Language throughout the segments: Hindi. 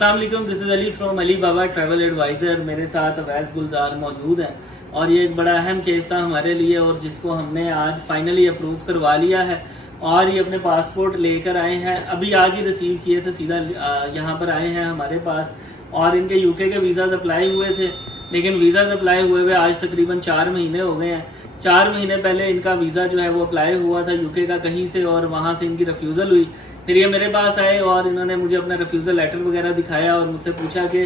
अस्सलाम वालेकुम, this is Ali from Ali Baba travel advisor. मेरे साथ अवैस गुलजार मौजूद हैं और ये एक बड़ा अहम केस था हमारे लिए और जिसको हमने आज फाइनली अप्रूव करवा लिया है और ये अपने पासपोर्ट लेकर आए हैं। अभी आज ही रिसीव किए थे, सीधा यहाँ पर आए हैं हमारे पास। और इनके यूके के वीज़ाज़ अप्लाई हुए थे, लेकिन वीज़ाज़ अप्लाई हुए हुए आज तकरीबन 4 महीने हो गए हैं। 4 महीने पहले इनका वीज़ा जो है वो अप्लाई हुआ था यूके का कहीं से और वहाँ से इनकी रिफ्यूज़ल हुई। फिर ये मेरे पास आए और इन्होंने मुझे अपना रिफ्यूज़ल लेटर वगैरह दिखाया और मुझसे पूछा कि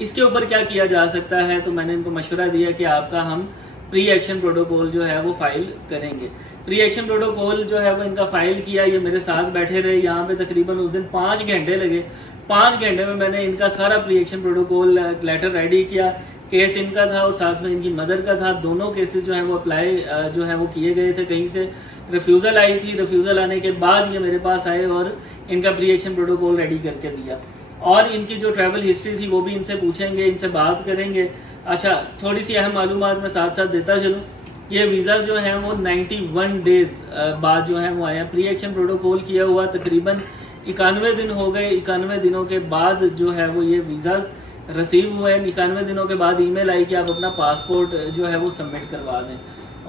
इसके ऊपर क्या किया जा सकता है। तो मैंने इनको मशवरा दिया कि आपका हम प्री एक्शन प्रोटोकॉल जो है वो फाइल करेंगे। प्री एक्शन प्रोटोकॉल जो है वो इनका फाइल किया। ये मेरे साथ बैठे रहे यहाँ पे, तकरीबन उस दिन 5 घंटे लगे। 5 घंटे में मैंने इनका सारा pre action protocol letter ready किया। केस इनका था और साथ में इनकी मदर का था। दोनों केसेस जो हैं वो अप्लाई जो है वो किए गए थे। कहीं से रिफ्यूज़ल आई थी, रिफ्यूज़ल आने के बाद ये मेरे पास आए और इनका प्री एक्शन प्रोटोकॉल रेडी करके दिया। और इनकी जो ट्रैवल हिस्ट्री थी वो भी इनसे पूछेंगे, इनसे बात करेंगे। अच्छा, थोड़ी सी अहम मालूमात मैं साथ साथ देता चलूँ। ये वीज़ा जो हैं वो 91 डेज बाद जो है वो आया। प्री एक्शन प्रोटोकॉल किया हुआ तकरीबन 91 दिन हो गए। 91 दिनों के बाद जो है वो ये वीज़ा रिसीव हुए। 91 दिनों के बाद ईमेल आई कि आप अपना पासपोर्ट जो है वो सबमिट करवा दें।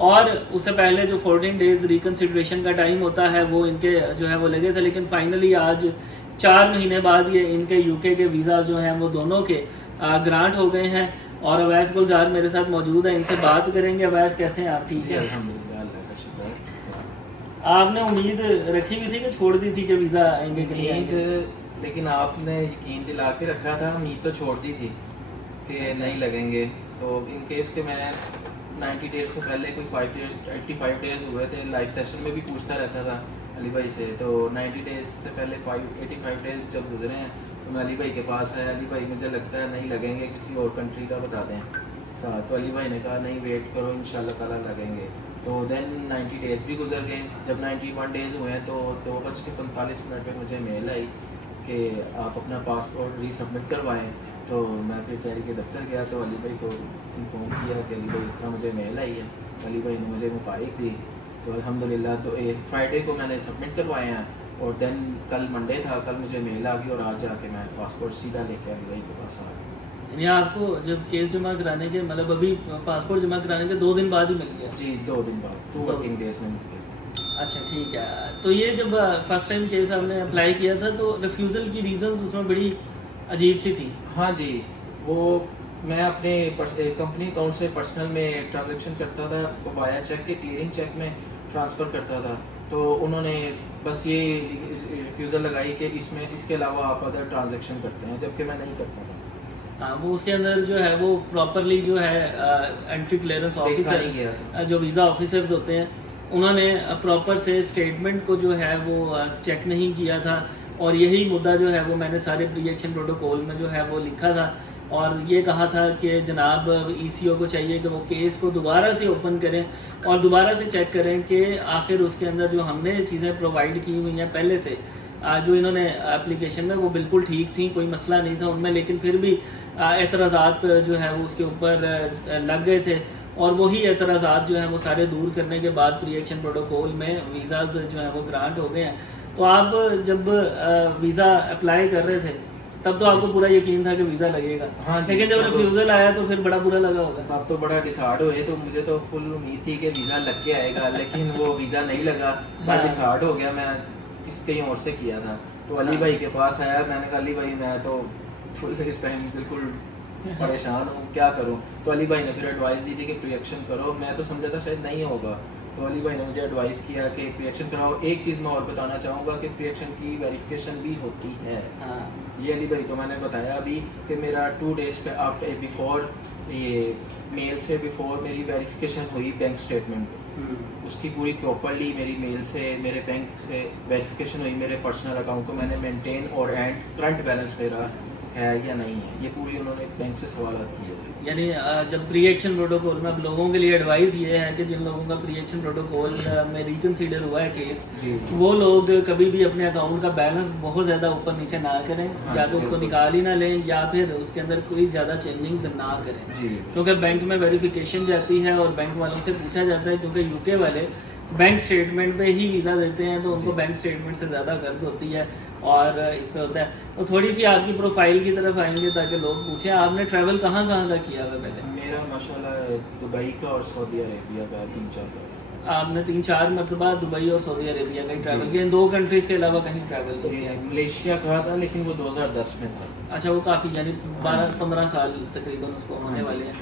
और उससे पहले जो 14 डेज रिकन्सिडरेशन का टाइम होता है वो इनके जो है वो लगे थे, लेकिन फाइनली आज 4 महीने बाद ये इनके यूके के वीज़ा जो हैं वो दोनों के ग्रांट हो गए हैं। और अवैस गुलजार मेरे साथ मौजूद है, इनसे बात करेंगे। अवैस, कैसे हैं आप? ठीक है, आपने उम्मीद रखी हुई थी कि छोड़ दी थी कि वीज़ा आएंगे कि नहीं आएंगे? लेकिन आपने यकीन दिला के रखा था, उम्मीद तो छोड़ दी थी कि नहीं लगेंगे। तो इन केस के मैं 90 डेज से पहले कोई 85 डेज हुए थे। लाइव सेशन में भी पूछता रहता था अली भाई से। तो 90 डेज से पहले 85 डेज जब गुजरे हैं तो मैं अली भाई के पास आया। अली भाई मुझे लगता है नहीं लगेंगे, किसी और कंट्री का बता दें साथ। तो अली भाई ने कहा नहीं, वेट करो, इंशाल्लाह ताला लगेंगे। तो देन 90 डेज़ भी गुजर गए। जब 91 डेज़ हुए हैं तो 2:45 पे मुझे मेल आई कि आप अपना पासपोर्ट रीसबमिट करवाएं। तो मैं फिर चेरी के दफ्तर गया तो अली भाई को इन्फॉर्म किया कि अली भाई इस तरह मुझे मेल आई है। अली भाई ने मुझे मुबारक दी। तो अल्हम्दुलिल्लाह तो फ्राइडे को मैंने सबमिट करवाए हैं और देन कल मंडे था, कल मुझे मेल आ गई और आज जाके मैं पासपोर्ट सीधा लेके अली भाई के पास आ गया। यानी आपको जब केस जमा कराने के मतलब अभी पासपोर्ट जमा कराने के 2 दिन बाद ही मिल गया? जी, 2 दिन बाद, 2 वर्किंग डेज में मिल गया। अच्छा, ठीक है। तो ये जब फर्स्ट टाइम केस आपने अप्लाई किया था तो रिफ्यूज़ल की रीज़न उसमें बड़ी अजीब सी थी। हाँ जी, वो मैं अपने कंपनी अकाउंट से पर्सनल में ट्रांजैक्शन करता था, वाया चेक के क्लियरिंग चेक में ट्रांसफ़र करता था। तो उन्होंने बस ये रिफ्यूज़ल लगाई कि इसमें इसके अलावा आप अदर ट्रांजैक्शन करते हैं, जबकि मैं नहीं करता था। हाँ, वो उसके अंदर जो है वो प्रॉपरली जो है एंट्री क्लियरेंस ऑफिसर जो वीज़ा ऑफिसर्स होते हैं उन्होंने प्रॉपर से स्टेटमेंट को जो है वो चेक नहीं किया था। और यही मुद्दा जो है वो मैंने सारे प्री एक्शन प्रोटोकॉल में जो है वो लिखा था और ये कहा था कि जनाब ECO को चाहिए कि वो केस को दोबारा से ओपन करें और दोबारा से चेक करें कि आखिर उसके अंदर जो हमने चीज़ें प्रोवाइड की हुई हैं पहले से, जो इन्होंने एप्लीकेशन में, वो बिल्कुल ठीक थी, कोई मसला नहीं था उनमें, लेकिन फिर भी एतराज़ात जो है वो उसके ऊपर लग गए थे। और वही एतराज़ात जो हैं वो सारे दूर करने के बाद प्री एक्शन प्रोटोकॉल में वीज़ाज़ जो हैं वो ग्रांट हो गए हैं। तो आप जब वीज़ा अप्लाई कर रहे थे तब तो आपको पूरा यकीन था कि वीज़ा लगेगा। हाँ, लेकिन जब रिफ्यूज़ल आया तो फिर बड़ा बुरा लगा होगा। तब तो बड़ा डिसार्ड हुए। तो मुझे तो फुल उम्मीद थी कि वीज़ा लग के आएगा, लेकिन वो वीज़ा नहीं लगा। मैं डिसार्ड हो गया। मैं कहीं और से किया था तो अली भाई के पास आया। मैंने कहा अली भाई मैं तो फुल इस टाइम बिल्कुल परेशान हूँ, क्या करूँ? तो अली भाई ने फिर एडवाइस दी थी कि प्री एक्शन करो। मैं तो समझा था शायद नहीं होगा, तो अली भाई ने मुझे एडवाइस किया कि प्री एक्शन कराओ। एक चीज़ मैं और बताना चाहूँगा कि प्री एक्शन की वेरिफिकेशन भी होती है। हाँ, ये अली भाई तो मैंने बताया अभी कि मेरा 2 डेज़ पे आफ्टर बिफोर ये मेल से बिफोर मेरी वेरिफिकेशन हुई बैंक स्टेटमेंट, उसकी पूरी प्रॉपरली मेरी मेल से मेरे बैंक से वेरिफिकेशन हुई। मेरे पर्सनल अकाउंट को मैंने मेंटेन और एंड करंट बैलेंस मेरा है या नहीं है, ये पूरी उन्होंने बैंक से सवालात किए थे। यानी जब प्री एक्शन प्रोटोकॉल में अब लोगों के लिए एडवाइस ये है कि जिन लोगों का प्री एक्शन प्रोटोकॉल में रिकंसीडर हुआ है केस, वो लोग कभी भी अपने अकाउंट का बैलेंस बहुत ज़्यादा ऊपर नीचे ना करें। हाँ, या तो उसको निकाल ही ना लें या फिर उसके अंदर कोई ज़्यादा चेंजिंग्स ना करें, क्योंकि बैंक में वेरिफिकेशन जाती है और बैंक वालों से पूछा जाता है, क्योंकि यूके वाले बैंक स्टेटमेंट पे ही वीज़ा देते हैं तो उनको बैंक स्टेटमेंट से ज़्यादा गर्ज होती है। और इसमें होता है। तो थोड़ी सी आपकी प्रोफाइल की तरफ आएंगे ताकि लोग पूछें आपने ट्रैवल कहाँ कहाँ का किया हुआ पहले? मेरा माशाल्लाह दुबई का और सऊदी अरेबिया का 3-4 था। आपने 3-4 मरतबा दुबई और सऊदी अरेबिया का ट्रैवल किया, इन 2 कंट्रीज के अलावा कहीं ट्रैवल किया? मलेशिया का था लेकिन वो 2010 में था। अच्छा, वो काफ़ी यानी 12-15 साल तकरीबन उसको होने वाले हैं।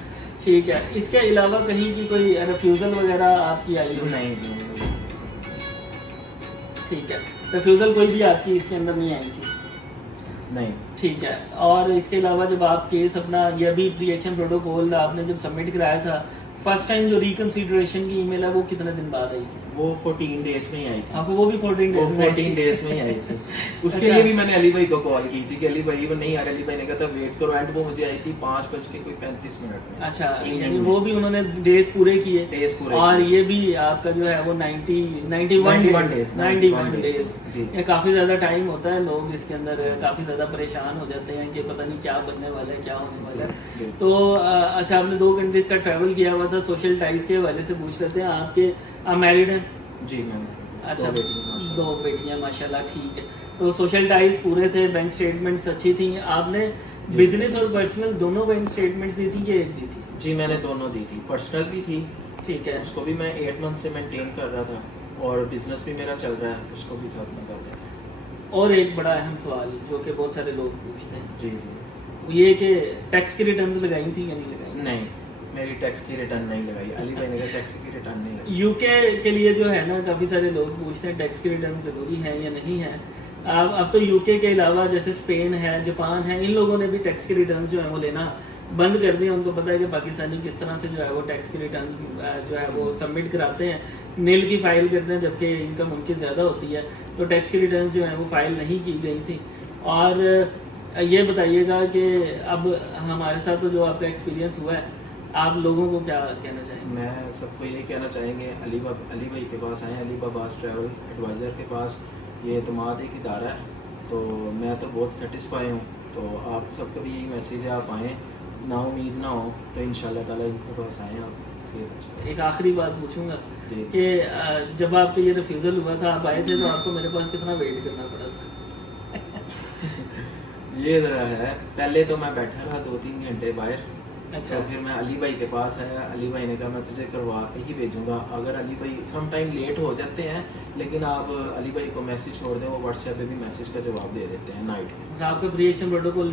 ठीक है, इसके अलावा कहीं की कोई रिफ्यूज़ल वगैरह आपकी आई हो? नहीं। ठीक है, रिफ्यूज़ल कोई भी आपकी इसके अंदर नहीं आई थी? नहीं। ठीक है, और इसके अलावा जब आप केस अपना ये भी प्री-एक्शन प्रोटोकॉल आपने जब सबमिट कराया था, फर्स्ट टाइम जो रिकंसीडरेशन की ईमेल है वो कितने दिन बाद आई थी? वो 14 डेज में ही आई थी। आपको वो भी 14 डेज में ही आई थी। उसके अच्छा। लिए भी मैंने अली भाई को कॉल की थी कि अली भाई वो नहीं आ रहा। अली भाई ने कहा था वेट करो, एंड वो मुझे आई थी 5:35 में। अच्छा, यानी वो भी उन्होंने डेज पूरे किए। डेज पूरे और किए। ये भी आपका जो है वो 91 डेज। जी। ये काफी ज्यादा टाइम होता है, लोग इसके अंदर काफी ज्यादा परेशान हो जाते हैं कि पता नहीं क्या बनने वाला है, क्या होने वाला है। जी। तो अच्छा, आपने 2 कंट्रीज का ट्रैवल किया हुआ था, सोशल टाइज के हवाले से पूछ लेते हैं। आपके मैरिड हैं? जी मैम। अच्छा, 2 बेटियां माशाल्लाह। ठीक है, तो सोशल टाइज पूरे थे, बैंक स्टेटमेंट्स अच्छी थी। आपने बिजनेस और पर्सनल दोनों बैंक स्टेटमेंट्स दी थी कि एक दी थी? जी मैंने दोनों दी थी, पर्सनल भी थी। ठीक है, उसको भी मैं 8 मंथ से मेंटेन कर रहा था और बिजनेस भी मेरा चल रहा है, उसको भी साथ में कर रहा था। और एक बड़ा अहम सवाल जो कि बहुत सारे लोग पूछते हैं, जी जी। वो ये कि टैक्स की रिटर्न लगाई थी या नहीं लगाई? नहीं, मेरी टैक्स की रिटर्न नहीं लगाई। अली भाई ने कहा टैक्स की रिटर्न नहीं लगाई। यूके के लिए जो है ना, काफ़ी सारे लोग पूछते हैं टैक्स की रिटर्न ज़रूरी है या नहीं है। अब तो यूके के अलावा जैसे स्पेन है, जापान है, इन लोगों ने भी टैक्स की रिटर्न जो है वो लेना बंद कर दिया। उनको पता है कि पाकिस्तानी किस तरह से जो है वो टैक्स की रिटर्न जो है वो सबमिट कराते हैं, नील की फाइल करते हैं, जबकि इनकम उनकी ज़्यादा होती है। तो टैक्स की रिटर्न जो है वो फाइल नहीं की गई थी। और ये बताइएगा कि अब हमारे साथ तो जो आपका एक्सपीरियंस हुआ है, आप लोगों को क्या कहना चाहेंगे? मैं सबको यही कहना चाहेंगे, अली भाई के पास आएँ, अली बाबास ट्रैवल एडवाइज़र के पास। ये एतमाद एक इदारा है, तो मैं तो बहुत सेटिस्फाई हूँ। तो आप सबका भी यही मैसेज है, आप आएँ, ना उम्मीद ना हो तो इंशाल्लाह ताला इनके पास आएँ आप। एक आखिरी बात पूछूंगा जी। कि जब आपके ये रिफ्यूज़ल हुआ था, आप आए थे, तो आपको मेरे पास कितना वेट करना पड़ा था? ये ज़रा है, पहले तो मैं बैठा रहा 2-3 घंटे बाहर। अच्छा। तो फिर मैं अली भाई के पास आया। अली भाई ने कहा मैं तुझे करवा के ही भेजूंगा। अगर अली भाई सम टाइम लेट हो जाते हैं, लेकिन आप अली भाई को मैसेज छोड़ दें, वो व्हाट्सएप पे भी मैसेज का जवाब दे देते हैं नाइट में। आपका प्री-एक्शन प्रोटोकॉल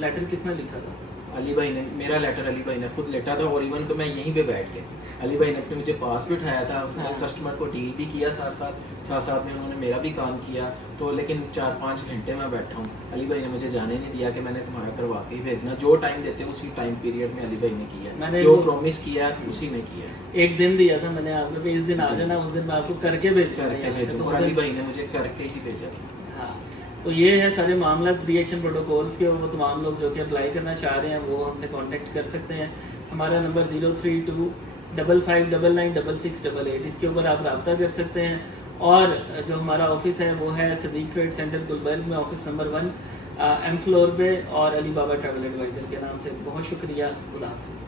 लेटर किसने लिखा था? अली भाई ने, मेरा लेटर अली भाई ने खुद लेटा था। और इवन को मैं यहीं पे बैठ के अली भाई ने अपने मुझे पास बिठाया था, उसने हाँ। कस्टमर को डील भी किया साथ में उन्होंने मेरा भी काम किया। तो लेकिन 4-5 घंटे मैं बैठा हूँ। अली भाई ने मुझे जाने नहीं दिया कि मैंने तुम्हारा करवा के ही भेजना। जो टाइम देते हैं उसी टाइम पीरियड में अली भाई ने किया, मैंने जो वो- प्रॉमिस किया उसी ने किया। एक दिन दिया था मैंने आपको कि इस दिन आ जाना, उस दिन मैं आपको करके भेजूंगा। करके भेजूँ, और अली भाई ने मुझे करके ही भेजा। हाँ, तो ये है सारे मामला प्री-एक्शन प्रोटोकॉल्स के। और वो तमाम लोग जो कि अप्लाई करना चाह रहे हैं वो हमसे कांटेक्ट कर सकते हैं। हमारा नंबर 03255996688, इसके ऊपर आप रब्ता कर सकते हैं। और जो हमारा ऑफिस है वो है सदीक ट्रेड सेंटर गुलबर्ग में, ऑफिस नंबर 1 एम फ्लोर पे, और अली बाबा ट्रैवल एडवाइज़र के नाम से। बहुत शुक्रिया, खुदा हाफिज़।